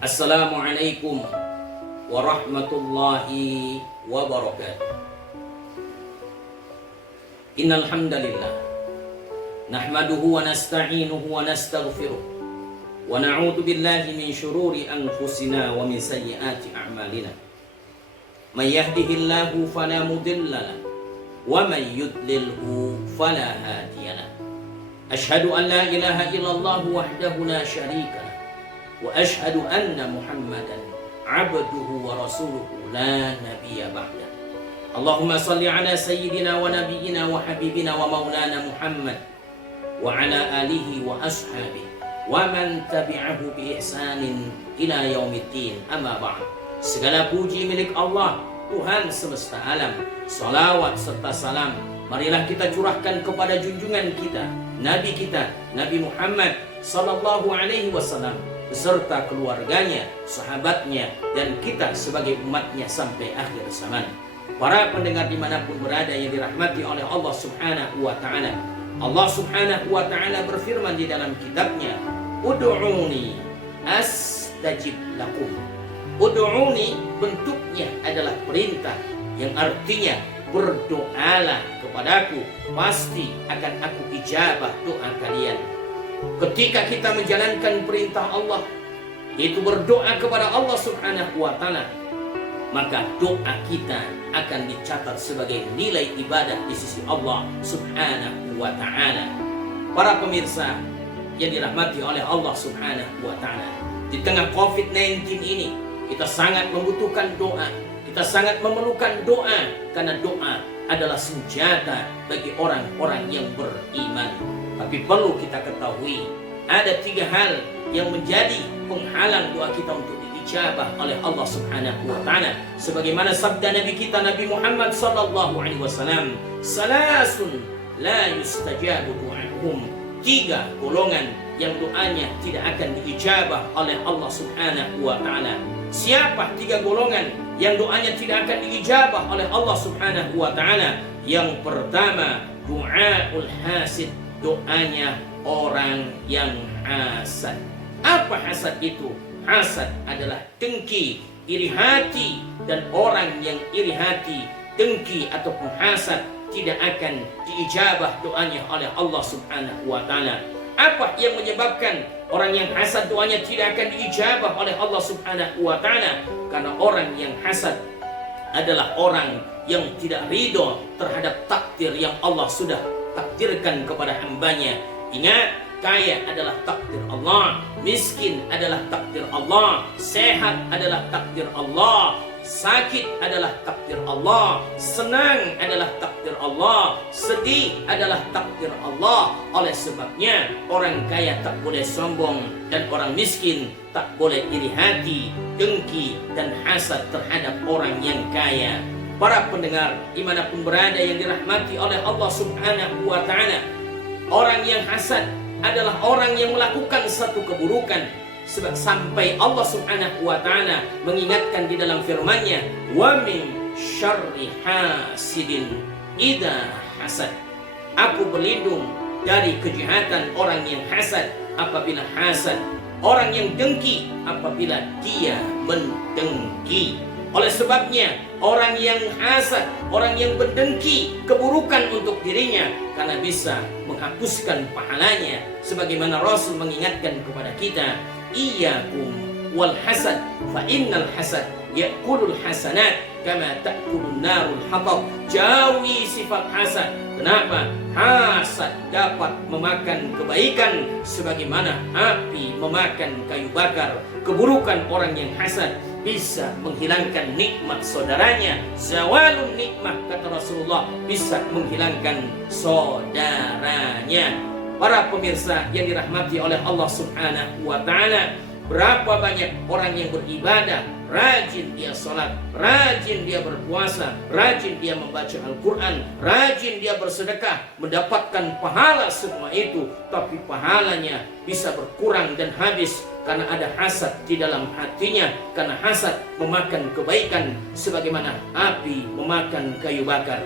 Assalamualaikum warahmatullahi wabarakatuh. Innal hamdalillah nahmaduhu wa nasta'inuhu wa nastaghfiruh wa na'udzu billahi min shururi anfusina wa min sayyiati a'malina. May yahdihillahu fala mudilla lahu wa may yudlilhu fala hadiya lahu. Asyhadu an la ilaha illallah wahdahu la syarika lahu wa ashhadu anna Muhammadan abduhu wa rasuluhu la nabiyya ba'da. Allahumma salli ala sayyidina wa nabiyyina wa habibina wa maulana Muhammad wa ala alihi wa ashabihi wa man tabi'ahu bi ihsanin ila yaumiddin. Amma ba'd. Segala puji milik Allah, Tuhan semesta alam. Salawat serta salam marilah kita curahkan kepada junjungan kita, Nabi kita, Nabi Muhammad sallallahu alaihi wasallam, beserta keluarganya, sahabatnya, dan kita sebagai umatnya sampai akhir zaman. Para pendengar dimanapun berada yang dirahmati oleh Allah subhanahu wa ta'ala, Allah subhanahu wa ta'ala berfirman di dalam kitabnya, Ud'uni astajib lakum. Ud'uni bentuknya adalah perintah, yang artinya berdoalah kepadaku, pasti akan aku ijabah doa kalian. Ketika kita menjalankan perintah Allah, yaitu berdoa kepada Allah subhanahu wa ta'ala, maka doa kita akan dicatat sebagai nilai ibadah di sisi Allah subhanahu wa ta'ala. Para pemirsa yang dirahmati oleh Allah subhanahu wa ta'ala, di tengah COVID-19 ini kita sangat membutuhkan doa, kita sangat memerlukan doa, karena doa adalah senjata bagi orang-orang yang beriman. Tapi perlu kita ketahui, ada 3 hal yang menjadi penghalang doa kita untuk diijabah oleh Allah subhanahu wa ta'ala. Sebagaimana sabda Nabi kita, Nabi Muhammad sallallahu alaihi wasallam, Salasun la yustajabu du'ahum. 3 golongan yang doanya tidak akan diijabah oleh Allah subhanahu wa ta'ala. Siapa 3 golongan yang doanya tidak akan diijabah oleh Allah subhanahu wa ta'ala? Yang pertama, du'aul hasid, doanya orang yang hasad. Apa hasad itu? Hasad adalah dengki, iri hati, dan orang yang iri hati, dengki ataupun hasad tidak akan diijabah doanya oleh Allah subhanahu wa ta'ala. Apa yang menyebabkan orang yang hasad doanya tidak akan diijabah oleh Allah subhanahu wa ta'ala? Karena orang yang hasad adalah orang yang tidak ridho terhadap takdir yang Allah sudah takdirkan kepada hambanya. Ingat, kaya adalah takdir Allah, miskin adalah takdir Allah, sehat adalah takdir Allah, sakit adalah takdir Allah, senang adalah takdir Allah, sedih adalah takdir Allah. Oleh sebabnya orang kaya tak boleh sombong, dan orang miskin tak boleh iri hati, dengki, dan hasad terhadap orang yang kaya. Para pendengar dimanapun berada yang dirahmati oleh Allah subhanahu wa ta'ala, orang yang hasad adalah orang yang melakukan satu keburukan, sebab sampai Allah subhanahu wa ta'ala mengingatkan di dalam firman-Nya, wa min syarri hasidin idza hasad. Aku berlindung dari kejahatan orang yang hasad apabila hasad, orang yang dengki apabila dia mendengki. Oleh sebabnya orang yang hasad, orang yang berdengki keburukan untuk dirinya, karena bisa menghapuskan pahalanya. Sebagaimana Rasul mengingatkan kepada kita, iyyakum wal hasad fa innal hasad ya'kulul hasanat kama ta'kulun narul hatab. Jauhi sifat hasad. Kenapa? Hasad dapat memakan kebaikan sebagaimana api memakan kayu bakar. Keburukan orang yang hasad bisa menghilangkan nikmat saudaranya. Zawalun nikmah, kata Rasulullah, bisa menghilangkan saudaranya. Para pemirsa yang dirahmati oleh Allah subhanahu wa ta'ala, berapa banyak orang yang beribadah, rajin dia sholat, rajin dia berpuasa, rajin dia membaca Al-Quran, rajin dia bersedekah, mendapatkan pahala semua itu, tapi pahalanya bisa berkurang dan habis karena ada hasad di dalam hatinya. Karena hasad memakan kebaikan sebagaimana api memakan kayu bakar.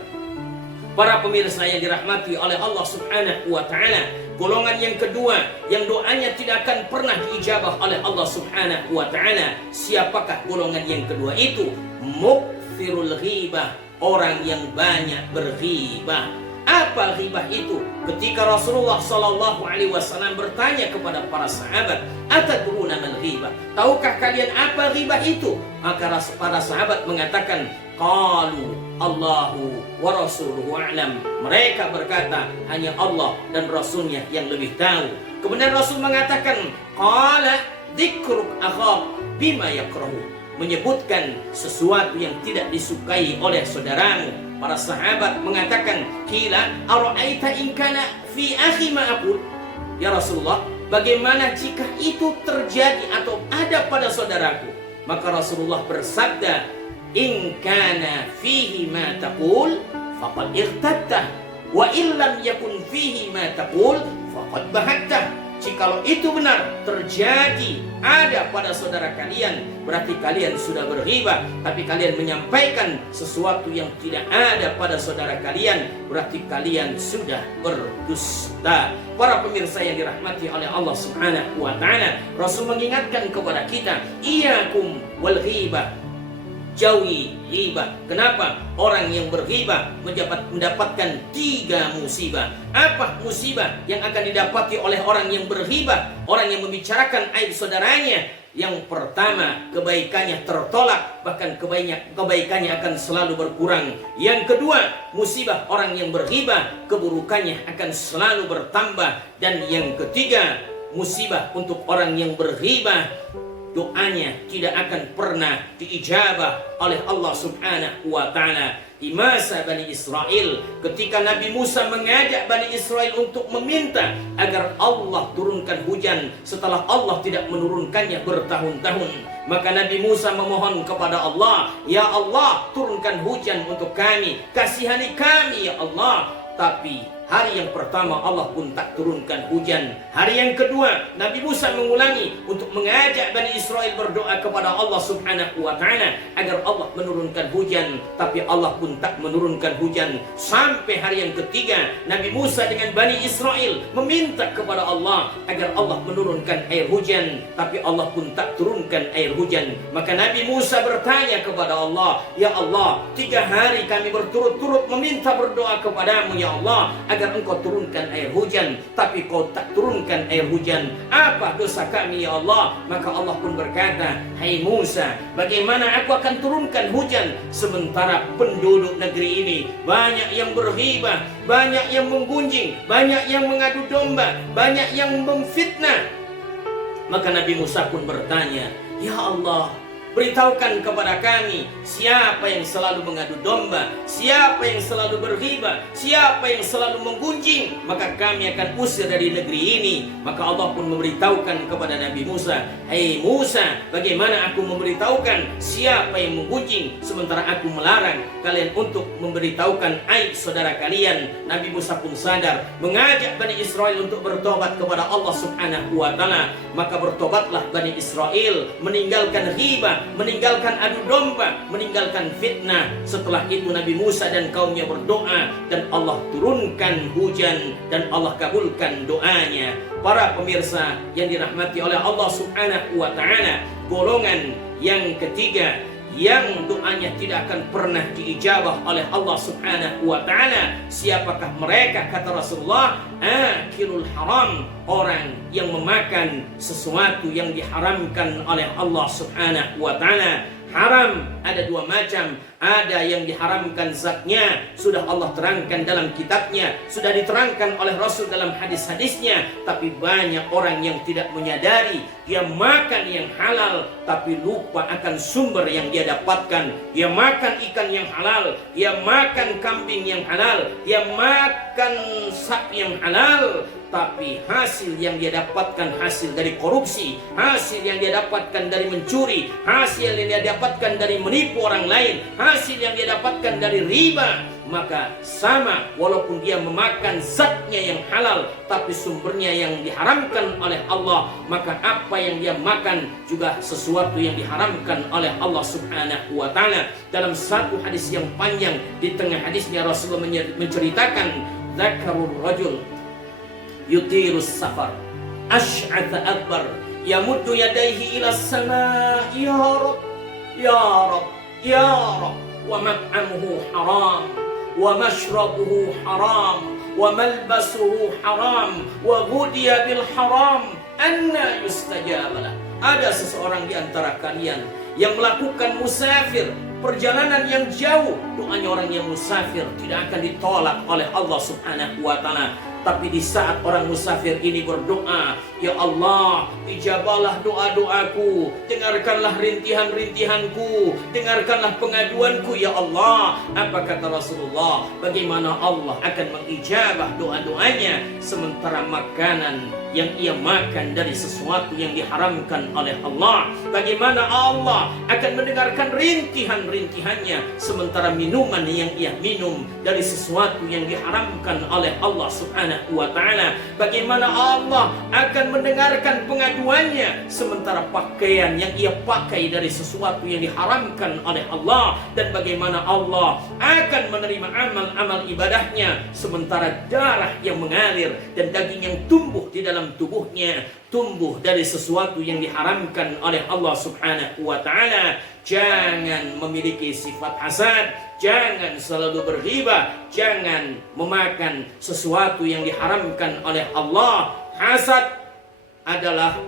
Para pemirsa yang dirahmati oleh Allah Subhanahu wa Ta'ala, golongan yang kedua yang doanya tidak akan pernah diijabah oleh Allah Subhanahu wa Ta'ala. Siapakah golongan yang kedua itu? Mukthirul ghibah, orang yang banyak berghibah. Apa ghibah itu? Ketika Rasulullah sallallahu alaihi wasallam bertanya kepada para sahabat, "Atadruna mal ghibah?" Tahukah kalian apa ghibah itu? Maka para sahabat mengatakan, qalu Allahu wa rasuluhu a'lam. Mereka berkata, hanya Allah dan Rasulnya yang lebih tahu. Kemudian Rasul mengatakan, qala dzikruk akhak bima yakrahu, menyebutkan sesuatu yang tidak disukai oleh saudaramu. Para sahabat mengatakan, qila ara'aita in kana fi akhi ma aqul. Ya Rasulullah, bagaimana jika itu terjadi atau ada pada saudaraku? Maka Rasulullah bersabda, in kana fihi ma taqul faqad irtadta wa illam yakun fihi ma taqul faqad bahatta. Jikalau itu benar terjadi ada pada saudara kalian, berarti kalian sudah berghibah. Tapi kalian menyampaikan sesuatu yang tidak ada pada saudara kalian, berarti kalian sudah berdusta. Para pemirsa yang dirahmati oleh Allah Subhanahu wa Ta'ala, Rasul mengingatkan kepada kita, iyakum wal ghibah, jauhi ghibah. Kenapa? Orang yang berghibah mendapatkan 3 musibah. Apa musibah yang akan didapati oleh orang yang berghibah? Orang yang membicarakan aib saudaranya. Yang pertama, kebaikannya tertolak, bahkan kebaikannya akan selalu berkurang. Yang kedua, musibah orang yang berghibah, keburukannya akan selalu bertambah. Dan yang ketiga, musibah untuk orang yang berghibah, doanya tidak akan pernah diijabah oleh Allah Subhanahu wa Ta'ala. Di masa Bani Israel, ketika Nabi Musa mengajak Bani Israel untuk meminta agar Allah turunkan hujan setelah Allah tidak menurunkannya bertahun-tahun, maka Nabi Musa memohon kepada Allah, ya Allah, turunkan hujan untuk kami, kasihani kami ya Allah. Tapi hari yang pertama Allah pun tak turunkan hujan. Hari yang kedua Nabi Musa mengulangi untuk mengajak Bani Israel berdoa kepada Allah Subhanahu wa Ta'ala agar Allah menurunkan hujan, tapi Allah pun tak menurunkan hujan. Sampai hari yang ketiga Nabi Musa dengan Bani Israel meminta kepada Allah agar Allah menurunkan air hujan, tapi Allah pun tak turunkan air hujan. Maka Nabi Musa bertanya kepada Allah, ya Allah, 3 hari kami berturut-turut meminta berdoa kepadamu ya Allah agar engkau turunkan air hujan, tapi kau tak turunkan air hujan. Apa dosa kami ya Allah? Maka Allah pun berkata, hai Musa, bagaimana aku akan turunkan hujan sementara penduduk negeri ini banyak yang berghibah, banyak yang menggunjing, banyak yang mengadu domba, banyak yang memfitnah. Maka Nabi Musa pun bertanya, ya Allah, beritahukan kepada kami siapa yang selalu mengadu domba, siapa yang selalu berghibah, siapa yang selalu menggunjing, maka kami akan usir dari negeri ini. Maka Allah pun memberitahukan kepada Nabi Musa, hai Musa, bagaimana aku memberitahukan siapa yang menggunjing sementara aku melarang kalian untuk memberitahukan aib saudara kalian. Nabi Musa pun sadar, mengajak Bani Israel untuk bertobat kepada Allah Subhanahu wa Ta'ala. Maka bertobatlah Bani Israel, meninggalkan ghibah, meninggalkan adu domba, meninggalkan fitnah. Setelah itu Nabi Musa dan kaumnya berdoa dan Allah turunkan hujan dan Allah kabulkan doanya. Para pemirsa yang dirahmati oleh Allah Subhanahu wa Ta'ala, golongan yang ketiga yang doanya tidak akan pernah diijabah oleh Allah Subhanahu wa Ta'ala. Siapakah mereka? Kata Rasulullah, akilul haram, orang yang memakan sesuatu yang diharamkan oleh Allah Subhanahu wa Ta'ala. Haram ada 2 macam. Ada yang diharamkan zatnya, sudah Allah terangkan dalam kitabnya, sudah diterangkan oleh Rasul dalam hadis-hadisnya. Tapi banyak orang yang tidak menyadari, dia makan yang halal tapi lupa akan sumber yang dia dapatkan. Dia makan ikan yang halal, dia makan kambing yang halal, dia makan sapi yang halal, tapi hasil yang dia dapatkan hasil dari korupsi, hasil yang dia dapatkan dari mencuri, hasil yang dia dapatkan dari menipu orang lain, hasil yang dia dapatkan dari riba. maka sama, walaupun dia memakan zatnya yang halal tapi sumbernya yang diharamkan oleh Allah, maka apa yang dia makan juga sesuatu yang diharamkan oleh Allah Subhanahu wa ta'ala. Dalam satu hadis yang panjang, di tengah hadisnya Rasulullah menceritakan, dzakarur rajul yutirus safar asy'atha akbar yamuddu yadayhi ila sama, ya rab ya rab ya rab, wa mat'amuhu haram wa mashrabuhu haram wa malbasuhu haram wa ghudiya bil haram, anna yustajaba lah. Ada seseorang di antara kalian yang melakukan musafir, perjalanan yang jauh, doanya orang yang musafir tidak akan ditolak oleh Allah Subhanahu wa ta'ala. Tapi di saat orang musafir ini berdoa, ya Allah, ijabahlah doa-doaku, dengarkanlah rintihan-rintihanku, dengarkanlah pengaduanku, ya Allah. Apa kata Rasulullah? Bagaimana Allah akan mengijabah doa-doanya sementara makanan yang ia makan dari sesuatu yang diharamkan oleh Allah? Bagaimana Allah akan mendengarkan rintihan-rintihannya sementara minuman yang ia minum dari sesuatu yang diharamkan oleh Allah Subhanahu wa ta'ala? Bagaimana Allah akan mendengarkan pengaduannya sementara pakaian yang ia pakai dari sesuatu yang diharamkan oleh Allah? Dan bagaimana Allah akan menerima amal-amal ibadahnya sementara darah yang mengalir dan daging yang tumbuh di dalam tubuhnya tumbuh dari sesuatu yang diharamkan oleh Allah Subhanahu wa ta'ala? Jangan memiliki sifat hasad, jangan selalu berghibah, jangan memakan sesuatu yang diharamkan oleh Allah. Hasad adalah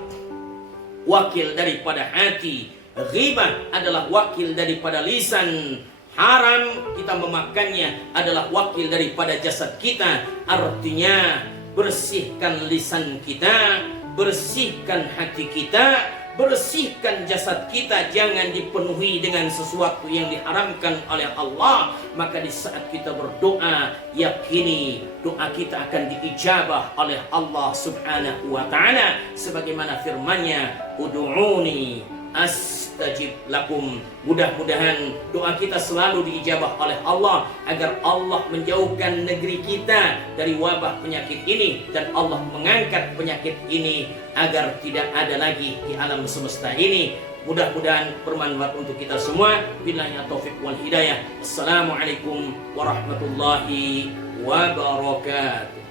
wakil daripada hati, ghibah adalah wakil daripada lisan, haram kita memakannya adalah wakil daripada jasad kita. Artinya bersihkan lisan kita, bersihkan hati kita, bersihkan jasad kita, jangan dipenuhi dengan sesuatu yang diharamkan oleh Allah. Maka di saat kita berdoa, yakini doa kita akan diijabah oleh Allah Subhanahu wa ta'ala, sebagaimana firman-Nya, ud'uni astajib lakum. Mudah-mudahan doa kita selalu diijabah oleh Allah agar Allah menjauhkan negeri kita dari wabah penyakit ini dan Allah mengangkat penyakit ini agar tidak ada lagi di alam semesta ini. Mudah-mudahan bermanfaat untuk kita semua. Billahi taufik wal hidayah. Assalamualaikum warahmatullahi wabarakatuh.